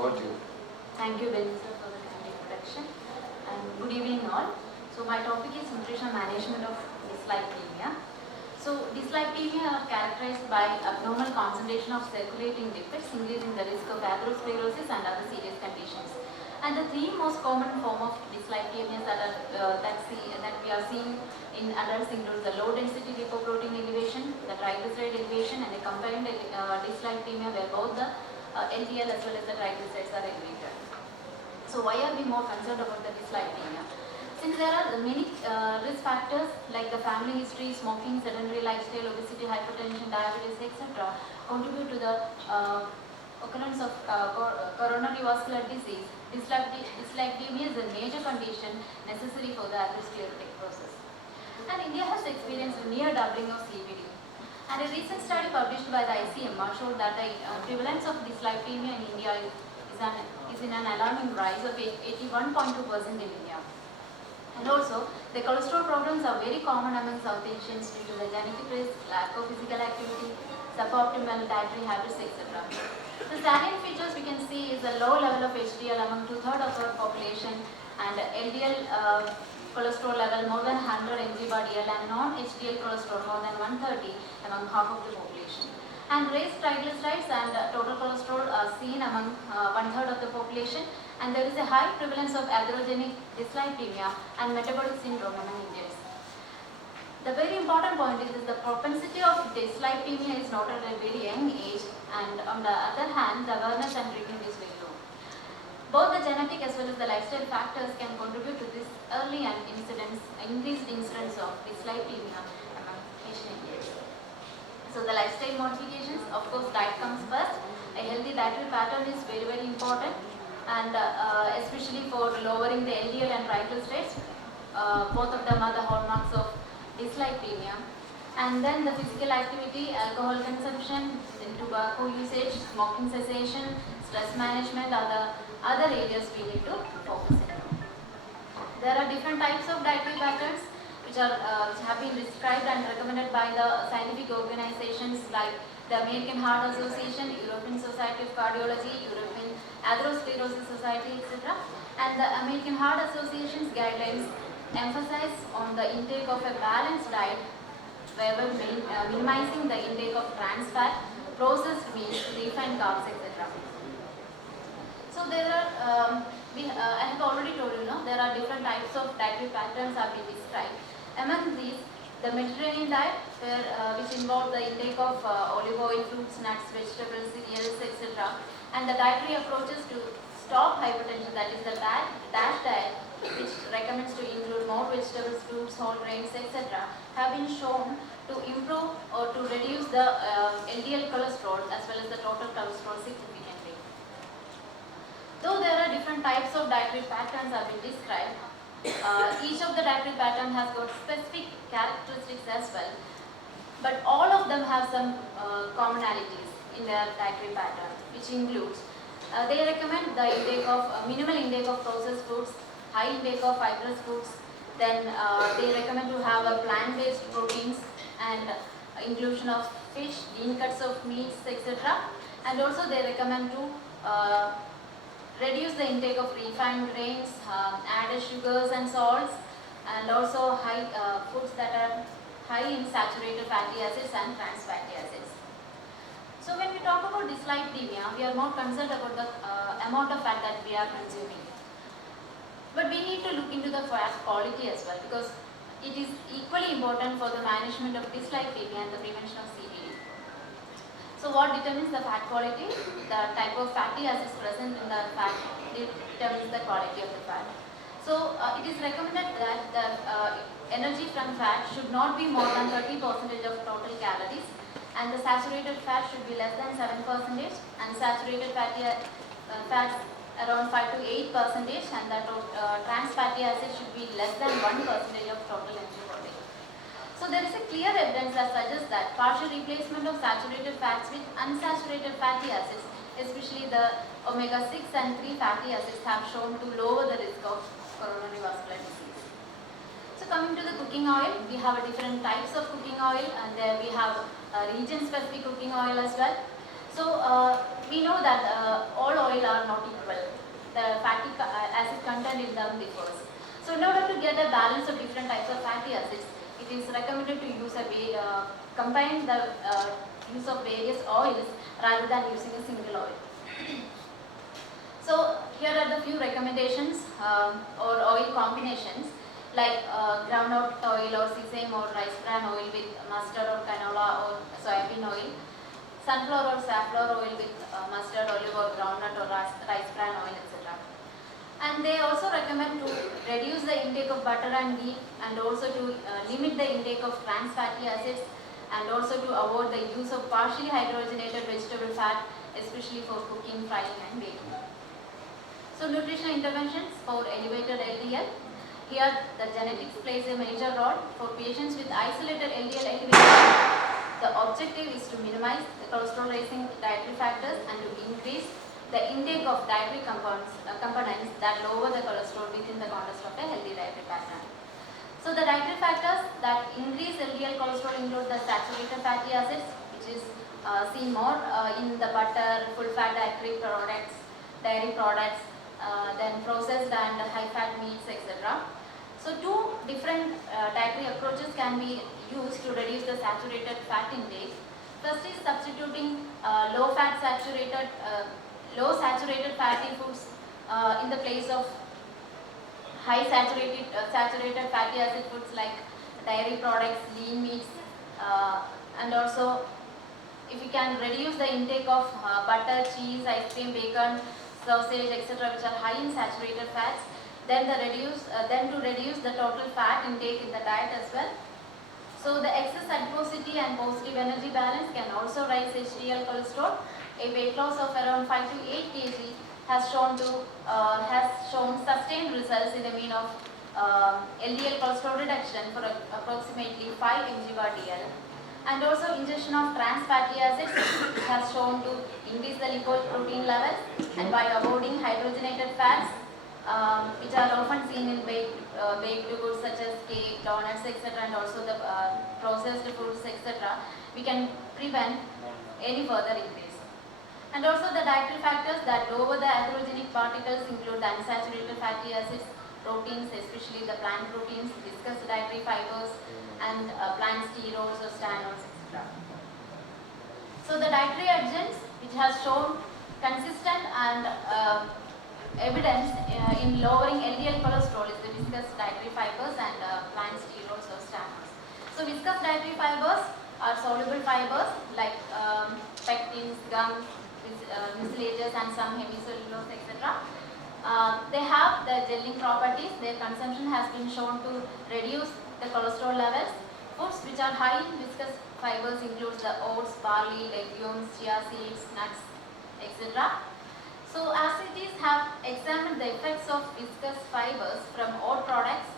Over to you. Thank you, Ben, sir, for the kind introduction. And good evening, all. So my topic is nutrition management of dyslipidemia. So dyslipidemia are characterized by abnormal concentration of circulating lipids, increasing the risk of atherosclerosis and other serious conditions. And the three most common form of dyslipidemia that we are seeing in adults include the low density lipoprotein elevation, the triglyceride elevation, and the combined dyslipidemia where both the LDL as well as the triglycerides are elevated. So why are we more concerned about the dyslipidemia? Since there are many risk factors like the family history, smoking, sedentary lifestyle, obesity, hypertension, diabetes, etc. contribute to the occurrence of coronary vascular disease. Dyslipidemia is a major condition necessary for the atherosclerotic process. And India has experienced a near doubling of CVD. And a recent study published by the ICMR showed that the prevalence of dyslipidemia in India is in an alarming rise of 81.2% in India. And also, the cholesterol problems are very common among South Asians due to the genetic risk, lack of physical activity, suboptimal dietary habits, etc. The salient features we can see is a low level of HDL among 2/3 of our population and LDL cholesterol level more than 100 mg/dl and non-HDL cholesterol more than 130 among half of the population. And raised triglycerides and total cholesterol are seen among 1/3 of the population, and there is a high prevalence of atherogenic dyslipidemia and metabolic syndrome among Indians. The very important point is the propensity of dyslipidemia is not at a very young age, and on the other hand, the awareness and treatment is very low. Both the genetic as well as the lifestyle factors can contribute to this early and increased incidence of dyslipidemia among Asian Indians. So the lifestyle modifications, of course, diet comes first. A healthy dietary pattern is very, very important, and especially for lowering the LDL and triglycerides. Both of them are the hallmarks of dyslipidemia. And then the physical activity, alcohol consumption, then tobacco usage, smoking cessation, stress management are the other areas we need to focus on. There are different types of dietary patterns which have been described and recommended by the scientific organizations like the American Heart Association, European Society of Cardiology, European Atherosclerosis Society, etc. And the American Heart Association's guidelines emphasize on the intake of a balanced diet, whereby minimizing the intake of trans fat, processed meats, refined carbs, etc. So there are, I have already told you, there are different types of dietary patterns have been described. Among these, the Mediterranean diet, which involves the intake of olive oil, fruits, nuts, vegetables, cereals, etc. And the dietary approaches to stop hypertension, that is the DASH diet, which recommends to include more vegetables, fruits, whole grains, etc. have been shown to improve or to reduce the LDL cholesterol as well as the total cholesterol significantly. Though there are different types of dietary patterns have been described, each of the dietary pattern has got specific characteristics as well, but all of them have some commonalities in their dietary pattern, which includes they recommend the intake of minimal intake of processed foods, high intake of fibrous foods, then they recommend to have a plant-based proteins and inclusion of fish, lean cuts of meats, etc. And also they recommend to reduce the intake of refined grains, added sugars and salts, and also high foods that are high in saturated fatty acids and trans fatty acids. So when we talk about dyslipidemia, we are more concerned about the amount of fat that we are consuming. But we need to look into the fat quality as well, because it is equally important for the management of dyslipidemia and the prevention of CVD. So what determines the fat quality? The type of fatty acids present in the fat determines the quality of the fat. So it is recommended that the energy from fat should not be more than 30% of total calories, and the saturated fat should be less than 7%, and saturated fats around 5 to 8%, and the trans fatty acids should be less than 1% of total energy body. So there is a clear evidence that suggests that partial replacement of saturated fats with unsaturated fatty acids, especially the omega-6 and 3 fatty acids, have shown to lower the risk of coronary vascular disease. So coming to the cooking oil, we have different types of cooking oil, and there we have region-specific cooking oil as well. So we know that all oil oil are not equal. The fatty acid content in them differs. So in order to get a balance of different types of fatty acids, it is recommended to use combine the use of various oils rather than using a single oil. So here are the few recommendations or oil combinations like groundnut oil or sesame or rice bran oil with mustard or canola or soybean oil, sunflower or safflower oil with mustard, olive or groundnut or rice bran oil, etc. And they also recommend to reduce the intake of butter and ghee, and also to limit the intake of trans fatty acids, and also to avoid the use of partially hydrogenated vegetable fat, especially for cooking, frying and baking. So nutritional interventions for elevated LDL. Here the genetics plays a major role. For patients with isolated LDL elevation, the objective is to minimize the cholesterol raising dietary factors and to increase the intake of dietary components that lower the cholesterol within the context of a healthy dietary pattern. So the dietary factors that increase LDL cholesterol include the saturated fatty acids, which is seen more in the butter, full fat dairy products, then processed and high fat meats, etc. So two different dietary approaches can be used to reduce the saturated fat intake. First is substituting low saturated fatty foods in the place of high saturated fatty acid foods like dairy products, lean meats, and also if you can reduce the intake of butter, cheese, ice cream, bacon, sausage, etc., which are high in saturated fats, then to reduce the total fat intake in the diet as well. So the excess adiposity and positive energy balance can also raise HDL cholesterol. A weight loss of around 5 to 8 kg has shown sustained results in the mean of LDL cholesterol reduction for approximately 5 mg/dl. And also ingestion of trans fatty acids has shown to increase the lipoprotein levels, and by avoiding hydrogenated fats, which are often seen in baked goods such as cake, donuts, etc., and also the processed foods, etc., we can prevent any further increase. And also the dietary factors that lower the atherogenic particles include the unsaturated fatty acids, proteins, especially the plant proteins, viscous dietary fibers, and plant sterols or stanols, etc. So the dietary adjuncts which has shown consistent and evidence in lowering LDL cholesterol is the viscous dietary fibers and plant sterols or stanols. So viscous dietary fibers are soluble fibers like pectins, gum, mucilages and some hemicellulose, etc. They have the gelling properties. Their consumption has been shown to reduce the cholesterol levels. Foods which are high in viscous fibers include the oats, barley, legumes, chia seeds, nuts, etc. So RCTs have examined the effects of viscous fibers from oat products,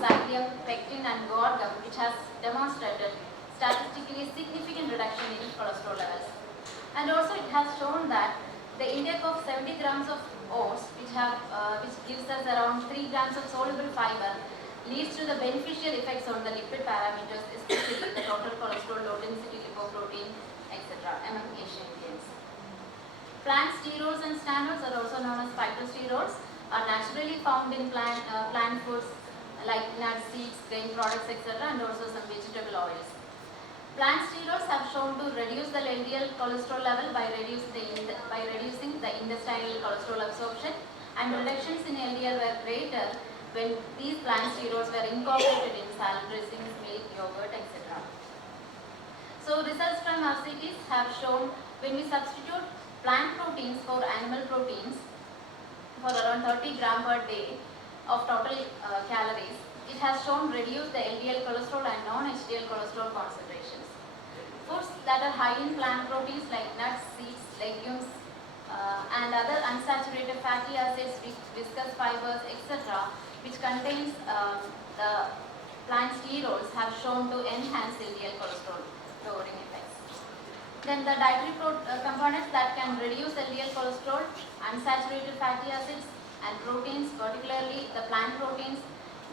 psyllium, pectin and guar gum, which has demonstrated statistically significant reduction in cholesterol levels. And also it has shown that the intake of 70 grams of oats, which gives us around 3 grams of soluble fiber, leads to the beneficial effects on the lipid parameters, especially the total cholesterol, low density lipoprotein, etc. among Asian Indians. Plant sterols and stanols are also known as phytosterols, are naturally found in plant foods like nuts, seeds, grain products, etc., and also some vegetable oils. Plant sterols have shown to reduce the LDL cholesterol level by reducing the intestinal cholesterol absorption, and reductions in LDL were greater when these plant sterols were incorporated in salad dressings, milk, yogurt, etc. So results from RCTs have shown when we substitute plant proteins for animal proteins for around 30 gram per day of total calories, it has shown reduce the LDL cholesterol and non-HDL cholesterol concentrations. Foods that are high in plant proteins like nuts, seeds, legumes, and other unsaturated fatty acids, viscous fibers, etc., which contains the plant sterols, have shown to enhance LDL cholesterol lowering effects. Then the dietary components that can reduce LDL cholesterol, unsaturated fatty acids and proteins, particularly the plant proteins,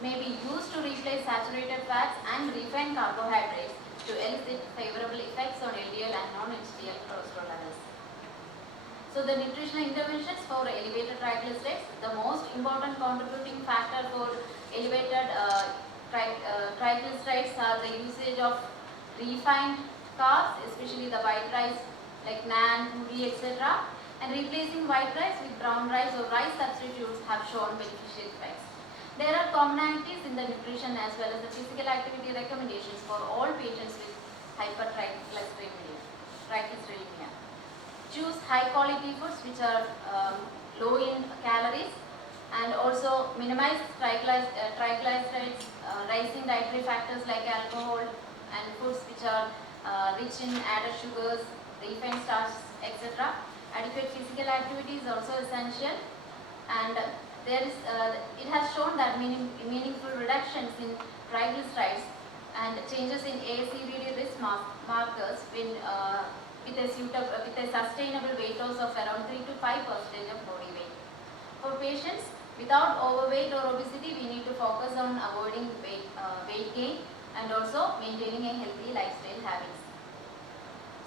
may be used to replace saturated fats and refined carbohydrates to elicit favorable effects on LDL and non-HDL cholesterol levels. So the nutritional interventions for elevated triglycerides, the most important contributing factor for elevated triglycerides are the usage of refined carbs, especially the white rice like naan, puri, etc. And replacing white rice with brown rice or rice substitutes have shown beneficial effects. There are commonalities in the nutrition as well as the physical activity recommendations for all patients with hypertriglyceridemia. Choose high quality foods which are low in calories, and also minimize triglycerides, rising dietary factors like alcohol, and foods which are rich in added sugars, refined starches, etc. Adequate physical activity is also essential, and it has shown that meaningful reductions in triglycerides and changes in ASCVD risk markers when with a sustainable weight loss of around 3 to 5% of body weight. For patients without overweight or obesity, we need to focus on avoiding weight gain and also maintaining a healthy lifestyle habits.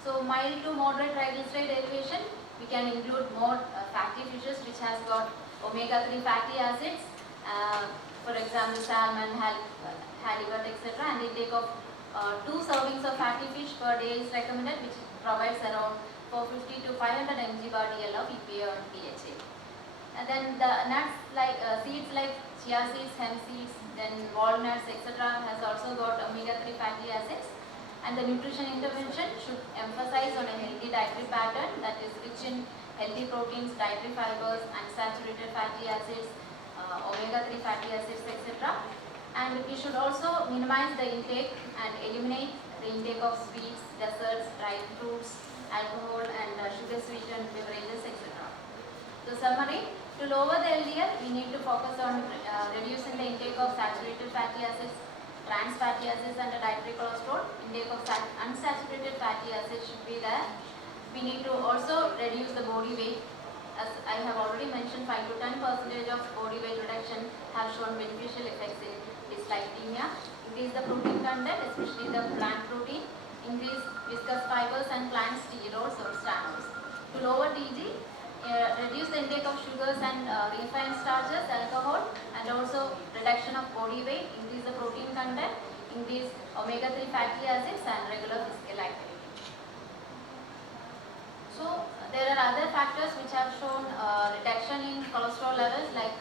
So mild to moderate triglyceride elevation, we can include more fatty fishes which has got omega-3 fatty acids, for example salmon, halibut, etc. And intake of 2 servings of fatty fish per day is recommended, which provides around 450 to 500 mg per dl of EPA and PHA. And then the nuts like seeds like chia seeds, hemp seeds, then walnuts, etc. has also got omega-3 fatty acids. And the nutrition intervention should emphasize on a healthy dietary pattern that is rich in healthy proteins, dietary fibers, unsaturated fatty acids, omega-3 fatty acids, etc. And we should also minimize the intake and eliminate the intake of sweets, desserts, dried fruits, alcohol, and sugar sweetened beverages, etc. So summary, to lower the LDL, we need to focus on reducing the intake of saturated fatty acids, trans fatty acids, and the dietary cholesterol. Intake of unsaturated fatty acids should be there. We need to also reduce the body weight. As I have already mentioned, 5 to 10% of body weight reduction have shown beneficial effects in dyslipidemia. Increase the protein content, especially the plant protein. Increase viscous fibers and plant sterols or stanols. To lower TG, reduce the intake of sugars and refined starches, alcohol, and also reduction of body weight. Increase the protein content. Increase omega-3 fatty acids and regular physical activity. So there are other factors which have shown reduction in cholesterol levels like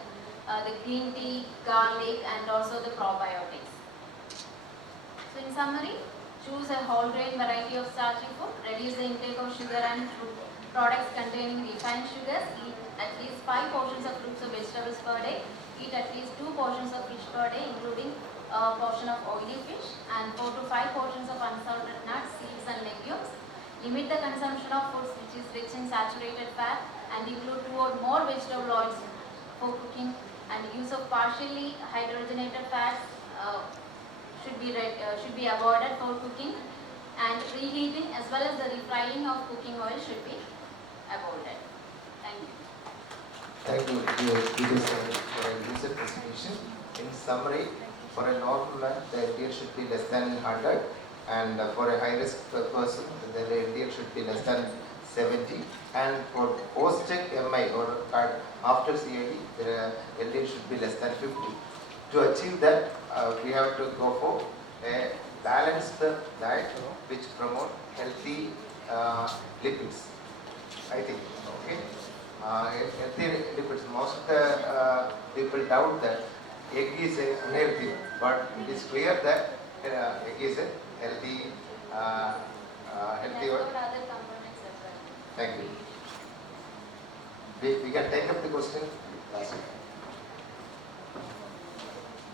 the green tea, garlic, and also the probiotics. So in summary, choose a whole grain variety of starchy food, reduce the intake of sugar and products containing refined sugars, eat at least 5 portions of fruits or vegetables per day, eat at least 2 portions of fish per day including a portion of oily fish, and 4 to 5 portions of unsalted nuts, seeds, and legumes. Limit the consumption of foods which is rich in saturated fat and include 2 or more vegetable oils for cooking, and use of partially hydrogenated fats should be avoided for cooking, and reheating as well as the refrying of cooking oil should be avoided. Thank you. Thank you, Geethu sir, for a user presentation. In summary, for a normal man, the LDL should be less than 100, and for a high-risk person, the LDL should be less than 70, and for post-check MI or after CAD, the LDL should be less than 50. To achieve that, we have to go for a balanced diet which promote healthy lipids, I think. Okay. Healthy lipids. Most of the people doubt that egg is unhealthy, but it is clear that egg is a healthy, healthy one. Other components as well. Thank you. We can take up the question. Last.